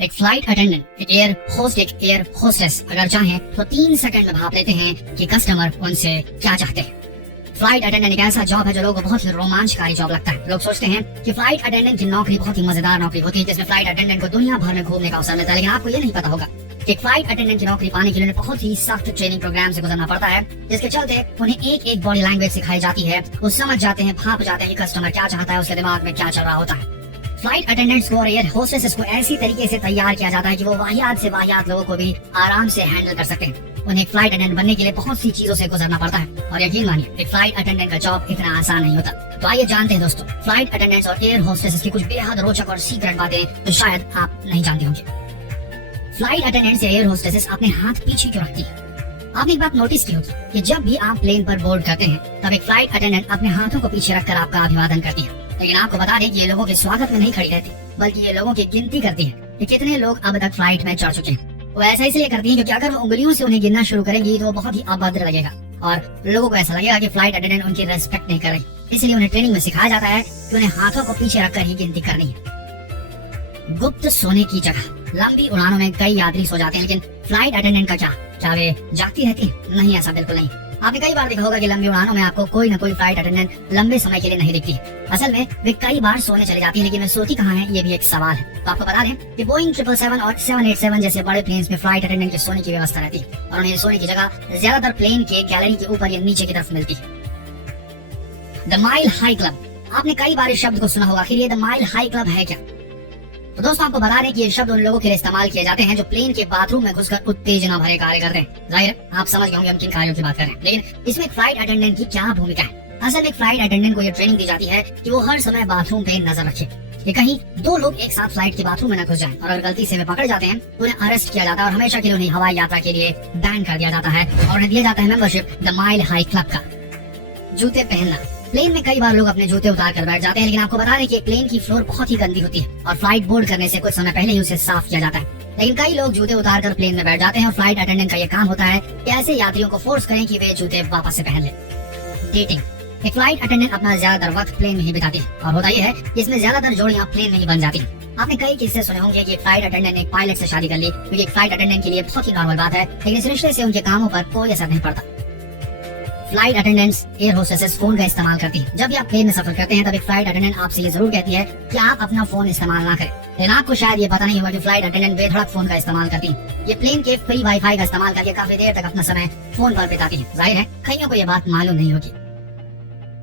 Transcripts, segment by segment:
एक flight attendant, एक air host, एक एयर होस्टेस अगर चाहें तो 3 सेकंड में भाप लेते हैं कि कस्टमर उनसे क्या चाहते हैं। फ्लाइट अटेंडेंट एक ऐसा जॉब है जो लोगों को बहुत ही रोमांचकारी जॉब लगता है। लोग सोचते हैं कि फ्लाइट अटेंडेंट की नौकरी बहुत ही मजेदार नौकरी होती है, जिसमें फ्लाइट अटेंडेंट को दुनिया भर में घूमने का अवसर मिलता है। लेकिन आपको ये नहीं पता होगा कि फ्लाइट अटेंडेंट की नौकरी पाने के लिए बहुत ही सख्त ट्रेनिंग प्रोग्राम से गुजरना पड़ता है, जिसके चलते उन्हें एक एक बॉडी लैंग्वेज सिखाई जाती है। वो समझ जाते हैं, भाप जाते हैं कि कस्टमर क्या चाहता है, उसके दिमाग में क्या चल रहा होता है। फ्लाइट अटेंडेंट्स को और एयर होस्टेसेस को ऐसी तरीके से तैयार किया जाता है कि वो वाहियात से वाहियात लोगों को भी आराम से हैंडल कर सकते हैं। उन्हें फ्लाइट अटेंडेंट बनने के लिए बहुत सी चीजों से गुजरना पड़ता है और यकीन मानिए एक फ्लाइट अटेंडेंट का जॉब इतना आसान नहीं होता। तो आइए जानते हैं दोस्तों फ्लाइट अटेंडेंट्स और एयर होस्टेसेस की कुछ बेहद रोचक और सीक्रेट बातें जो शायद आप नहीं जानते होंगे। फ्लाइट अटेंडेंट्स या एयर होस्टेसेस अपने हाथ पीछे क्यों रखती है? आपने एक बात नोटिस की होगी कि जब भी आप प्लेन पर बोर्ड करते हैं तब एक फ्लाइट अटेंडेंट अपने हाथों को पीछे रखकर आपका अभिवादन करती है। लेकिन आपको बता दें कि ये लोगों के स्वागत में नहीं खड़ी रहती, बल्कि ये लोगों की गिनती करती है कि कितने लोग अब तक फ्लाइट में चढ़ चुके हैं। वो ऐसा इसलिए करती है क्योंकि अगर वो उंगलियों से उन्हें गिनना शुरू करेंगी तो वो बहुत ही अभद्र लगेगा और लोगों को ऐसा लगेगा कि फ्लाइट अटेंडेंट उनकी रेस्पेक्ट नहीं कर रही। इसलिए उन्हें ट्रेनिंग में सिखाया जाता है कि उन्हें हाथों को पीछे रखकर ही गिनती करनी है। गुप्त सोने की जगह। लंबी उड़ानों में कई यात्री सो जाते हैं, लेकिन फ्लाइट अटेंडेंट का क्या वे जागती रहती है? नहीं, ऐसा बिल्कुल नहीं। आपने कई बार देखा होगा कि लंबी उड़ानों में आपको कोई न कोई फ्लाइट अटेंडेंट लंबे समय के लिए नहीं दिखती। असल में वे कई बार सोने चली जाती है, लेकिन वे सोती कहाँ है ये भी एक सवाल है। तो आपको बता दें कि बोइंग 777 और 787 जैसे बड़े प्लेन्स में फ्लाइट अटेंडेंट के सोने की व्यवस्था रहती है और उन्हें सोने की जगह ज्यादातर प्लेन के गैलरी के ऊपर या नीचे की तरफ मिलती है। The mile high club. आपने कई बार इस शब्द को सुना होगा। आखिर ये द माइल हाई क्लब है क्या? तो दोस्तों आपको बता दें कि ये शब्द उन लोगों के लिए इस्तेमाल किए जाते हैं जो प्लेन के बाथरूम में घुसकर उत्तेजना भरे कार्य करते हैं। जाहिर आप समझ गए होंगे हम किन कार्यों की बात कर रहे हैं, लेकिन इसमें फ्लाइट अटेंडेंट की क्या भूमिका है? असल में एक फ्लाइट अटेंडेंट को ये ट्रेनिंग दी जाती है कि वो हर समय बाथरूम पे नजर रखे कि कहीं 2 लोग एक साथ फ्लाइट के बाथरूम में न घुस जाएं और अगर गलती से वे पकड़ जाते हैं तो उन्हें अरेस्ट किया जाता है और हमेशा के लिए उन्हें हवाई यात्रा के लिए बैन कर दिया जाता है और उन्हें दिया जाता है membership the mile high club का। जूते पहनना। प्लेन में कई बार लोग अपने जूते उतार कर बैठ जाते हैं, लेकिन आपको बता दें कि प्लेन की फ्लोर बहुत ही गंदी होती है और फ्लाइट बोर्ड करने से कुछ समय पहले ही उसे साफ किया जाता है। लेकिन कई लोग जूते उतार कर प्लेन में बैठ जाते हैं और फ्लाइट अटेंडेंट का ये काम होता है कि ऐसे यात्रियों को फोर्स करें कि वे जूते वापस से पहन लें। डेटिंग। एक फ्लाइट अटेंडेंट अपना ज्यादातर वक्त प्लेन में ही बिताती है और होता यह है कि इसमें ज्यादातर जोड़ियां प्लेन में ही बन जाती हैं। आपने कई किस्से सुने होंगे कि एक फ्लाइट अटेंडेंट ने एक पायलट से शादी कर ली, क्योंकि एक फ्लाइट अटेंडेंट के लिए बहुत ही नॉर्मल बात है, लेकिन इस रिश्ते से उनके कामों पर कोई असर नहीं पड़ता। Flight attendants air hostesses phone का इस्तेमाल करती है। जब भी आप प्लेन में सफर करते हैं तब एक फ्लाइट अटेंडेंट आपसे ये जरूर कहती है कि आप अपना फोन इस्तेमाल ना करें, लेकिन आपको शायद ये पता नहीं होगा कि फ्लाइट अटेंडेंट बेधड़क फोन का इस्तेमाल करती है। ये प्लेन के फ्री वाईफाई का इस्तेमाल करके काफी देर तक अपना समय फोन पर बिताती है। जाहिर है कईयों को ये बात मालूम नहीं होगी।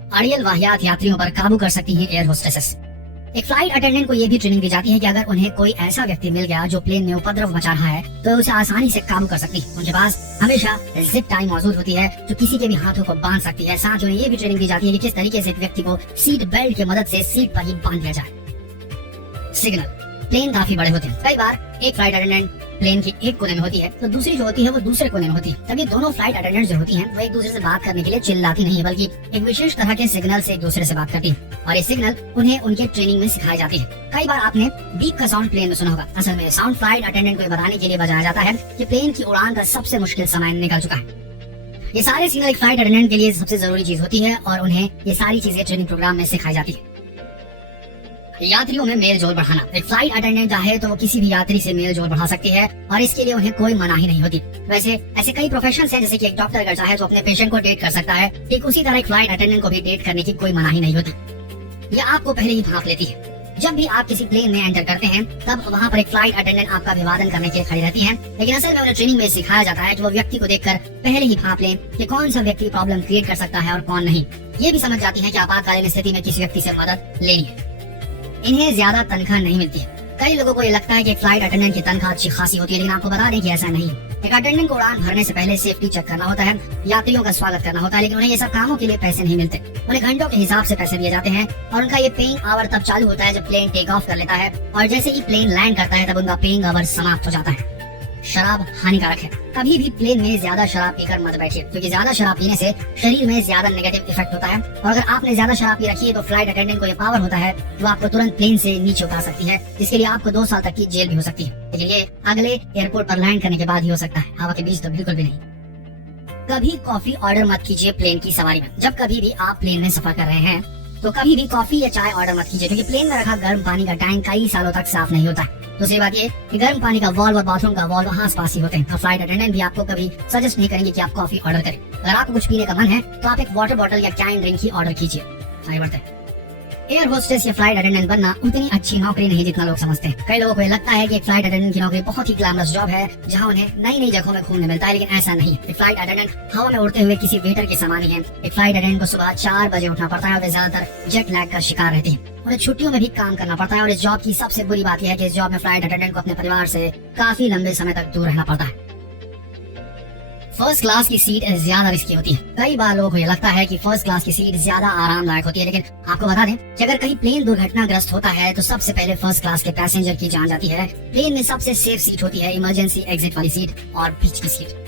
अड़ियल वाहियात यात्रियों पर काबू कर सकती है एयर होस्टेसेस। एक फ्लाइट अटेंडेंट को ये भी ट्रेनिंग दी जाती है कि अगर उन्हें कोई ऐसा व्यक्ति मिल गया जो प्लेन में उपद्रव मचा रहा है तो उसे आसानी से काबू कर सकती है। उनके पास हमेशा जिप टाई मौजूद होती है जो किसी के भी हाथों को बांध सकती है। साथ उन्हें ये भी ट्रेनिंग दी जाती है कि किस तरीके से एक व्यक्ति को सीट बेल्ट की मदद से सीट पर ही बांध दिया जाए। सिग्नल। प्लेन काफी बड़े होते हैं। कई बार एक फ्लाइट अटेंडेंट प्लेन की एक कोने में होती है तो दूसरी जो होती है वो दूसरे कोने में होती है। तभी दोनों फ्लाइट अटेंडेंट जो होती हैं वो एक दूसरे से बात करने के लिए चिल्लाती नहीं है, बल्कि एक विशेष तरह के सिग्नल से एक दूसरे से बात करती है और ये सिग्नल उन्हें उनके ट्रेनिंग में सिखाई जाती है। कई बार आपने बीप का साउंड प्लेन में सुना होगा। असल में साउंड फ्लाइट अटेंडेंट को बताने के लिए बजाया जाता है कि प्लेन की उड़ान का सबसे मुश्किल समय निकल चुका है। ये सारे सिग्नल एक फ्लाइट अटेंडेंट के लिए सबसे जरूरी चीज होती है और उन्हें ये सारी चीजें ट्रेनिंग प्रोग्राम में सिखाई जाती है। यात्रियों में मेल जोल बढ़ाना। एक फ्लाइट अटेंडेंट चाहे तो वो किसी भी यात्री से मेल जोल बढ़ा सकती है और इसके लिए उन्हें कोई मनाही नहीं होती। वैसे ऐसे कई प्रोफेशंस हैं, जैसे कि एक डॉक्टर अगर चाहे तो अपने पेशेंट को डेट कर सकता है, ठीक उसी तरह एक फ्लाइट अटेंडेंट को भी डेट करने की कोई मनाही नहीं होती। ये आपको पहले ही भांप लेती है। जब भी आप किसी प्लेन में एंटर करते हैं तब वहाँ पर एक फ्लाइट अटेंडेंट आपका अभिवादन करने के लिए खड़ी रहती है, लेकिन असल में उन्हें ट्रेनिंग में सिखाया जाता है कि वो व्यक्ति को देखकर पहले ही भांप लें कि कौन सा व्यक्ति प्रॉब्लम क्रिएट कर सकता है और कौन नहीं। ये भी समझ जाती है कि आपातकालीन स्थिति में किसी व्यक्ति से मदद लेनी है। इन्हें ज्यादा तनख्वाह नहीं मिलती है। कई लोगों को ये लगता है कि एक फ्लाइट अटेंडेंट की तनख्वाह अच्छी खासी होती है, लेकिन आपको बता दें कि ऐसा नहीं। एक अटेंडेंट को उड़ान भरने से पहले सेफ्टी चेक करना होता है, यात्रियों का स्वागत करना होता है, लेकिन उन्हें ये सब कामों के लिए पैसे नहीं मिलते। उन्हें घंटों के हिसाब से पैसे दिए जाते हैं और उनका ये पेइंग आवर तब चालू होता है जब प्लेन टेक ऑफ कर लेता है और जैसे ही प्लेन लैंड करता है तब उनका पेइंग आवर समाप्त हो जाता है। शराब हानिकारक है। कभी भी प्लेन में ज्यादा शराब पीकर मत बैठिए, क्योंकि ज्यादा शराब पीने से शरीर में ज्यादा नेगेटिव इफेक्ट होता है और अगर आपने ज्यादा शराब पी रखी है तो फ्लाइट अटेंडेंट को ये पावर होता है वो आपको तुरंत प्लेन से नीचे उतार सकती है, जिसके लिए आपको 2 साल तक की जेल भी हो सकती है। लेकिन ये अगले एयरपोर्ट पर लैंड करने के बाद ही हो सकता है, हवा के बीच तो बिल्कुल भी नहीं। कभी कॉफी ऑर्डर मत कीजिए प्लेन की सवारी में। जब कभी भी आप प्लेन में सफर कर रहे हैं तो कभी भी कॉफी या चाय ऑर्डर मत कीजिए, क्योंकि प्लेन में रखा गर्म पानी का टैंक कई सालों तक साफ नहीं होता है। दूसरी बात ये कि गर्म पानी का वॉल्व और बाथरूम का वॉल्व आस पास ही होते हैं और फ्लाइट अटेंडेंट भी आपको कभी सजेस्ट नहीं करेंगे कि आप कॉफी ऑर्डर करें। अगर आपको कुछ पीने का मन है तो आप एक वाटर बॉटल या कैन ड्रिंक ही ऑर्डर कीजिए। आगे बढ़ते हैं। एयर होस्टेस या फ्लाइट अटेंडेंट बनना उतनी अच्छी नौकरी नहीं जितना लोग समझते हैं। कई लोगों को ये लगता है कि एक फ्लाइट अटेंडेंट की नौकरी बहुत ही ग्लैमरस जॉब है जहां उन्हें नई नई जगहों में घूमने मिलता है, लेकिन ऐसा नहीं। एक फ्लाइट अटेंडेंट हवा में उड़ते हुए किसी वेटर के समान ही है। एक फ्लाइट अटेंडेंट को सुबह 4 बजे उठना पड़ता है और वे ज्यादातर जेट लैग का शिकार रहती है। उन्हें छुट्टियों में भी काम करना पड़ता है और इस जॉब की सबसे बुरी बात यह है कि इस जॉब में फ्लाइट अटेंडेंट को अपने परिवार से काफी लंबे समय तक दूर रहना पड़ता है। फर्स्ट क्लास की सीट ज्यादा रिस्की होती है। कई बार लोगों को यह लगता है कि फर्स्ट क्लास की सीट ज्यादा आरामदायक होती है, लेकिन आपको बता दें कि अगर कहीं प्लेन दुर्घटनाग्रस्त होता है तो सबसे पहले फर्स्ट क्लास के पैसेंजर की जान जाती है। प्लेन में सबसे सेफ सीट होती है इमरजेंसी एग्जिट वाली सीट और बीच की सीट।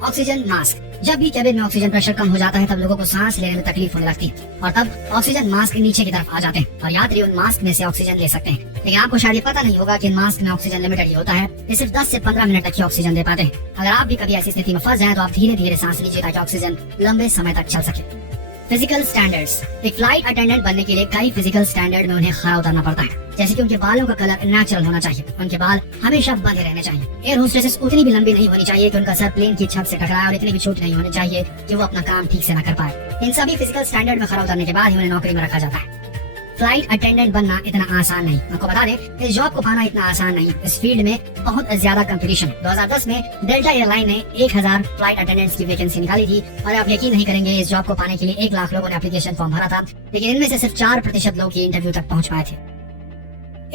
Oxygen mask. जब भी कैबिन में ऑक्सीजन प्रेशर कम हो जाता है तब लोगों को सांस लेने में तकलीफ होने लगती है और तब ऑक्सीजन मास्क नीचे की तरफ आ जाते हैं और यात्री उन मास्क में से ऑक्सीजन ले सकते हैं। लेकिन आपको शायद ये पता नहीं होगा कि मास्क में ऑक्सीजन लिमिटेड ही होता है। ये सिर्फ 10 से 15 मिनट तक ही ऑक्सीजन दे पाते हैं। अगर आप भी कभी ऐसी स्थिति में फंस जाएं तो आप धीरे धीरे सांस लीजिए ताकि ऑक्सीजन लंबे समय तक चल सके। Physical standards. एक फ्लाइट अटेंडेंट बनने के लिए कई फिजिकल स्टैंडर्ड में उन्हें खरा उतरना पड़ता है, जैसे कि उनके बालों का कलर नेचुरल होना चाहिए, उनके बाल हमेशा बंधे रहने चाहिए। एयर होस्टेसेस उतनी भी लंबी नहीं होनी चाहिए कि उनका सर प्लेन की छत से टकराए और इतनी भी छोटी नहीं होनी चाहिए कि वो अपना काम ठीक से न कर पाए। इन सभी फिजिकल स्टैंडर्ड में खरा उतरने के बाद ही उन्हें नौकरी में रखा जाता है। फ्लाइट अटेंडेंट बनना इतना आसान नहीं। आपको बता दें इस जॉब को पाना इतना आसान नहीं। इस फील्ड में बहुत ज्यादा कंपटीशन। 2010 में डेल्टा एयरलाइन ने 1000 फ्लाइट अटेंडेंट्स की वैकेंसी निकाली थी और आप यकीन नहीं करेंगे इस जॉब को पाने के लिए 1 लाख लोगों ने एप्लीकेशन फॉर्म भरा था, लेकिन इनमें से सिर्फ 4% लोग ही इंटरव्यू तक पहुंच पाए थे।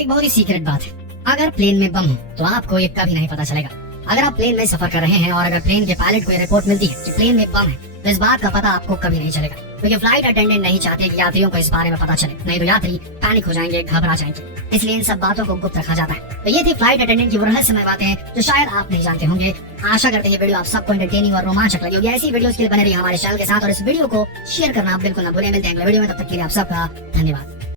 एक बहुत ही सीक्रेट बात है, अगर प्लेन में बम हो तो आपको ये कभी नहीं पता चलेगा। अगर आप प्लेन में सफर कर रहे हैं और अगर प्लेन के पायलट को ये रिपोर्ट मिलती है कि प्लेन में बम है तो इस बात का पता आपको कभी नहीं चलेगा, क्योंकि फ्लाइट अटेंडेंट नहीं चाहते कि यात्रियों को इस बारे में पता चले, नहीं तो यात्री पैनिक हो जाएंगे, घबरा जाएंगे। इसलिए इन सब बातों को गुप्त रखा जाता है। तो ये थी फ्लाइट अटेंडेंट की वो रहस्यमय बातें जो शायद आप नहीं जानते होंगे। आशा करते हैं वीडियो आप सबको एंटरटेनिंग और रोमांचक लगी होगी। ऐसी वीडियोस के लिए बने रहिए हमारे चैनल के साथ और इस वीडियो को शेयर करना आप बिल्कुल ना भूलें। मिलते हैं अगले वीडियो में, तब तक के लिए आप सबका धन्यवाद।